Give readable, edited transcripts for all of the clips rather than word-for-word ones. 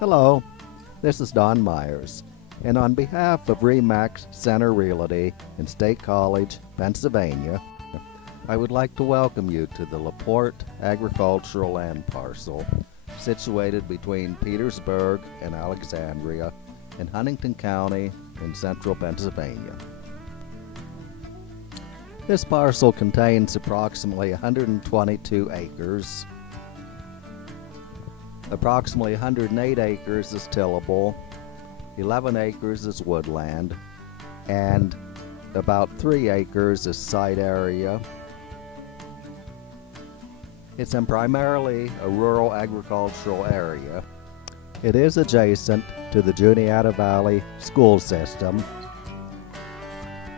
Hello, this is Don Myers, and on behalf of RE/MAX Center Realty in State College, Pennsylvania, I would like to welcome you to the Laport agricultural land parcel situated between Petersburg and Alexandria in Huntingdon County in central Pennsylvania. This parcel contains approximately 122 acres. Approximately 108 acres is tillable, 11 acres is woodland, and about 3 acres is site area. It's in primarily a rural agricultural area. It is adjacent to the Juniata Valley school system.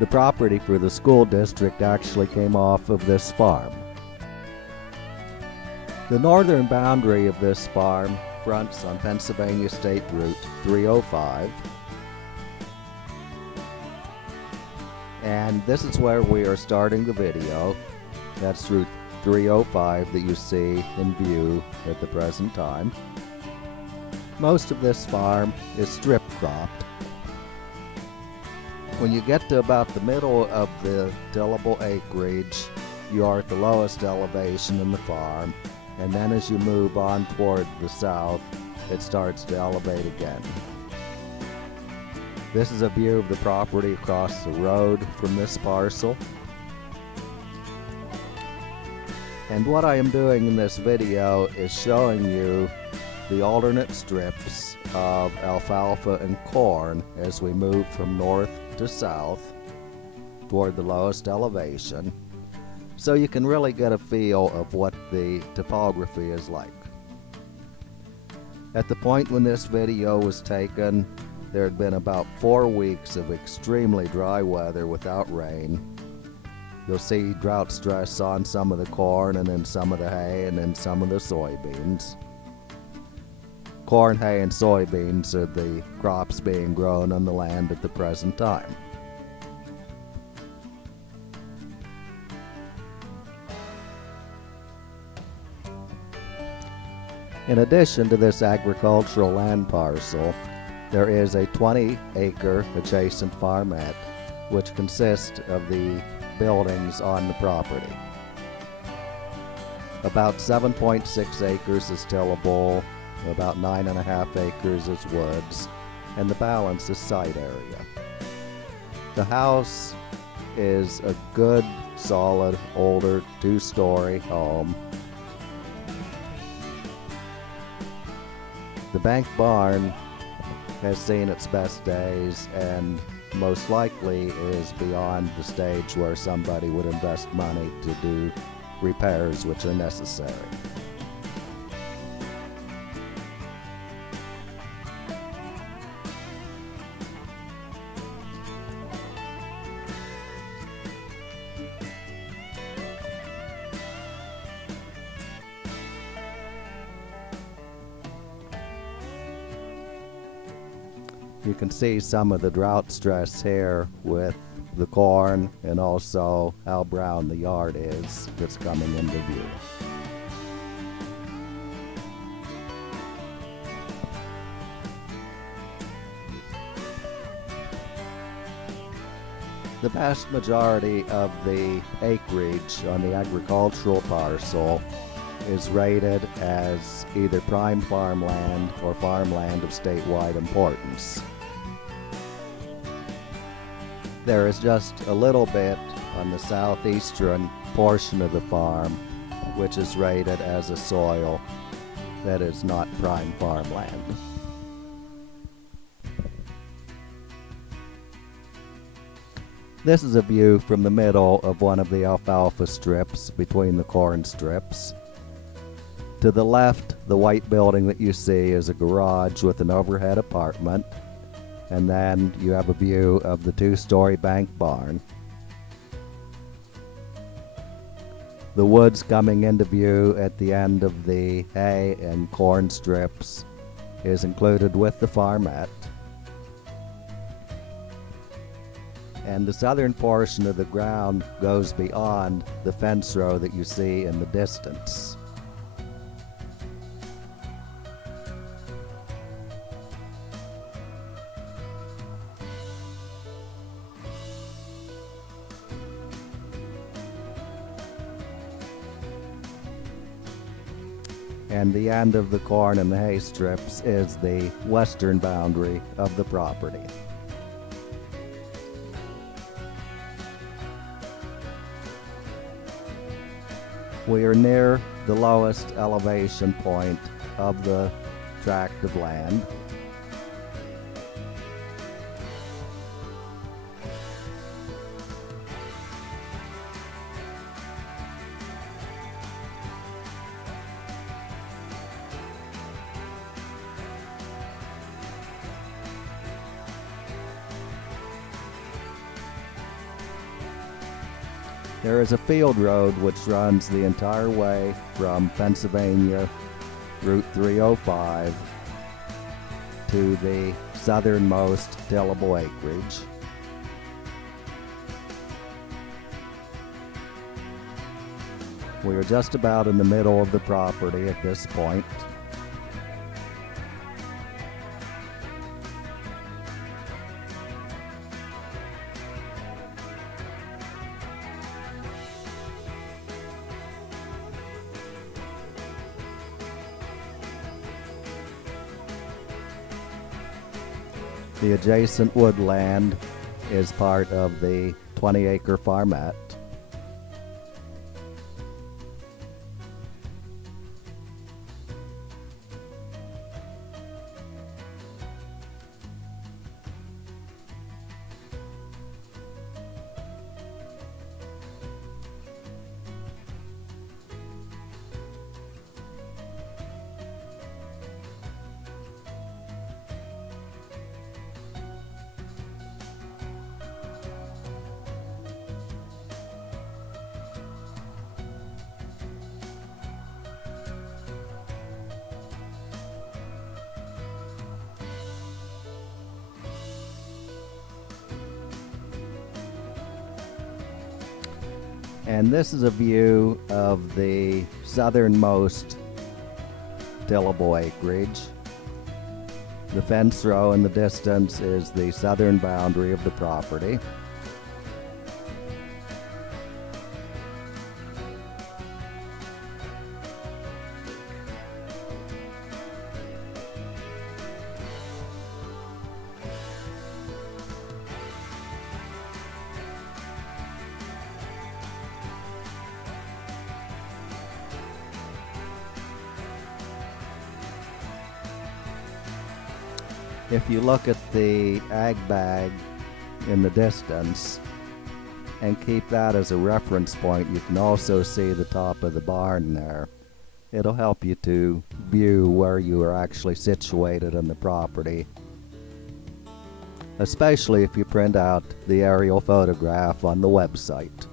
The property for the school district actually came off of this farm. The northern boundary of this farm fronts on Pennsylvania State Route 305, and this is where we are starting the video. That's Route 305 that you see in view at the present time. Most of this farm is strip cropped. When you get to about the middle of the tillable acreage, you are at the lowest elevation in the farm, and then as you move on toward the south, it starts to elevate again. This is a view of the property across the road from this parcel. And what I am doing in this video is showing you the alternate strips of alfalfa and corn as we move from north to south toward the lowest elevation, so you can really get a feel of what the topography is like. At the point when this video was taken, there had been about 4 weeks of extremely dry weather without rain. You'll see drought stress on some of the corn and then some of the hay and then some of the soybeans. Corn, hay, and soybeans are the crops being grown on the land at the present time. In addition to this agricultural land parcel, there is a 20-acre adjacent farmette, which consists of the buildings on the property. About 7.6 acres is tillable, about 9.5 acres is woods, and the balance is site area. The house is a good, solid, older 2-story home. The bank barn has seen its best days and most likely is beyond the stage where somebody would invest money to do repairs which are necessary. You can see some of the drought stress here with the corn and also how brown the yard is that's coming into view. The vast majority of the acreage on the agricultural parcel is rated as either prime farmland or farmland of statewide importance. There is just a little bit on the southeastern portion of the farm which is rated as a soil that is not prime farmland. This is a view from the middle of one of the alfalfa strips between the corn strips. To the left, the white building that you see is a garage with an overhead apartment, and then you have a view of the 2-story bank barn. The woods coming into view at the end of the hay and corn strips is included with the farmette. And the southern portion of the ground goes beyond the fence row that you see in the distance. and the end of the corn and the hay strips is the western boundary of the property. We are near the lowest elevation point of the tract of land. There is a field road which runs the entire way from Pennsylvania Route 305 to the southernmost tillable acreage. We are just about in the middle of the property at this point. The adjacent woodland is part of the 20-acre farmette. And this is a view of the southernmost tillable acreage. The fence row in the distance is the southern boundary of the property. If you look at the ag bag in the distance and keep that as a reference point, you can also see the top of the barn there. It'll help you to view where you are actually situated on the property, especially if you print out the aerial photograph on the website.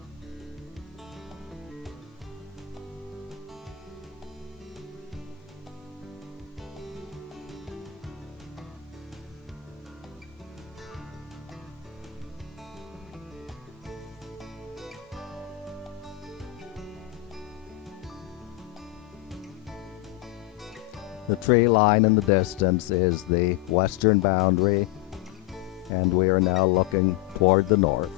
The tree line in the distance is the western boundary, and we are now looking toward the north.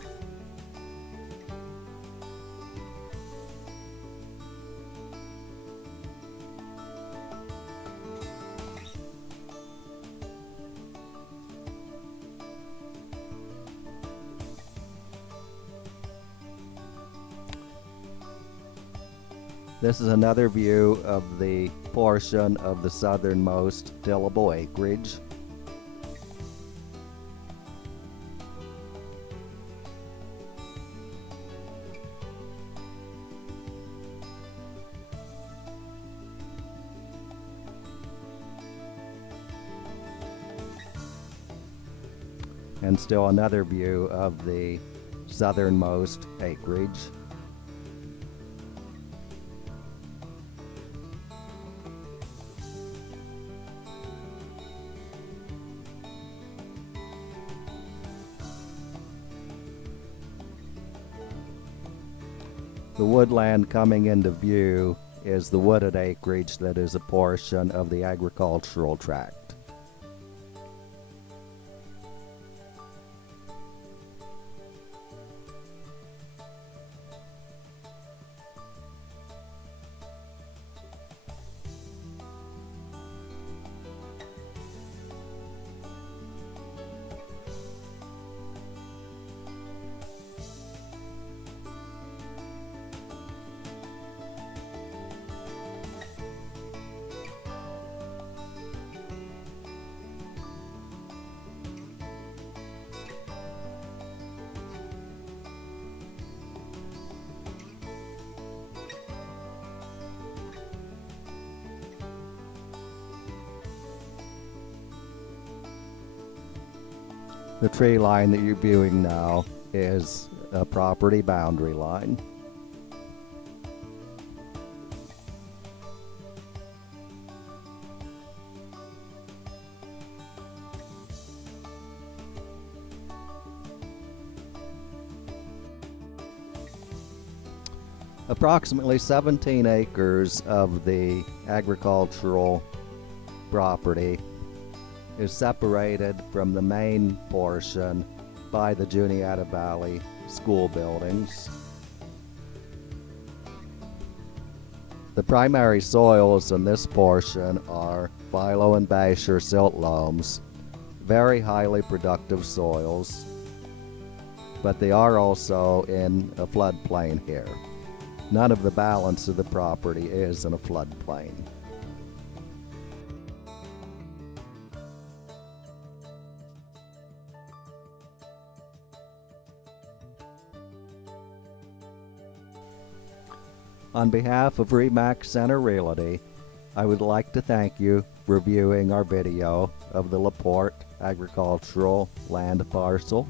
This is another view of the portion of the southernmost tillable acreage. And still another view of the southernmost acreage. The woodland coming into view is the wooded acreage that is a portion of the agricultural tract. The tree line that you're viewing now is a property boundary line. Approximately 17 acres of the agricultural property is separated from the main portion by the Juniata Valley school buildings. The primary soils in this portion are phyllo and basher silt loams, very highly productive soils, but they are also in a floodplain here. None of the balance of the property is in a floodplain. On behalf of Remax Center Realty, I would like to thank you for viewing our video of the Laport agricultural land parcel.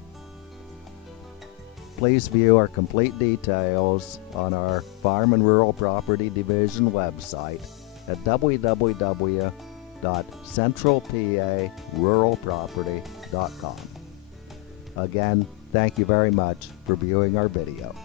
Please view our complete details on our Farm and Rural Property Division website at www.centralparuralproperty.com. Again, thank you very much for viewing our video.